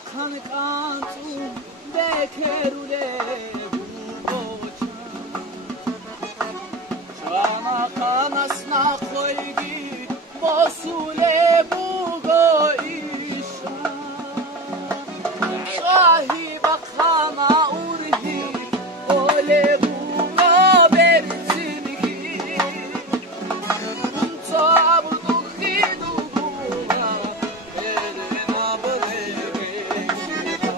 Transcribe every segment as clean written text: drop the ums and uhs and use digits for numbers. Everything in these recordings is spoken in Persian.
bakan kantu bekerule bugocha Çana kanasna koygi bosule bugo isha Şahi bakana urhi ole bugo bersingi Tabudu khidu buga Erena berega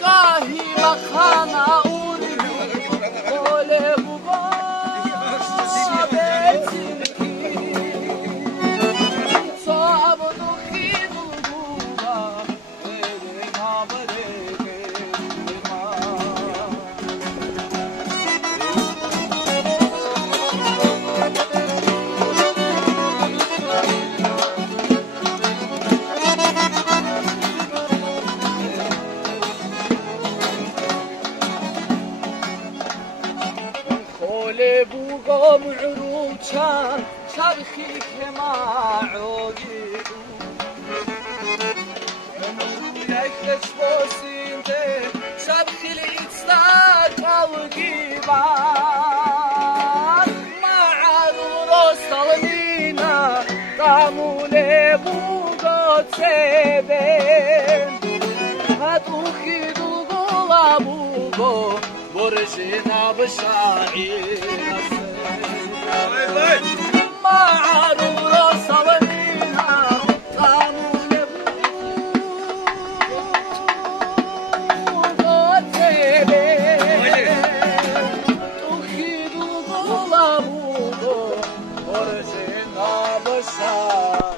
Şahi bakana urhi ole bugo بوغا معروچان شرخی که معودی یک لشباسینده شرخی لیتستاک آوگی بار معلو راستالمینا دامول بوغا تبین هدوخی دوغولا بوغا برشنا بشاعر ما عروض صومينا قاموا لبوغو تبين تخيدوا ظلموغو برشنا بشاعر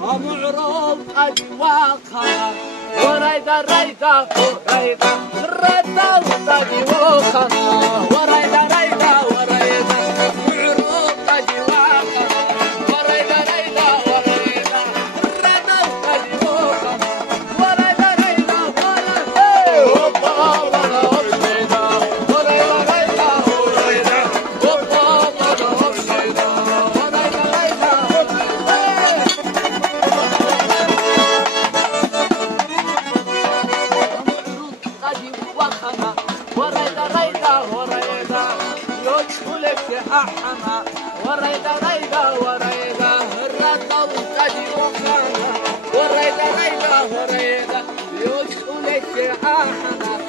معروف أجواقها وريدا ريدا وريدا ريدا أجواقها وريدا ريدا وريدا معروف أجواقها وريدا ريدا وريدا ريدا أجواقها وريدا ريدا وريدا هوبا وريدا وريدا وريدا ريدا وريدا هوبا وريدا وريدا وريدا ريدا وريدا يدخلك أحنا وريدا ريدا وريدا الرد القدي وخانا وريدا ريدا وريدا يدخلك أحنا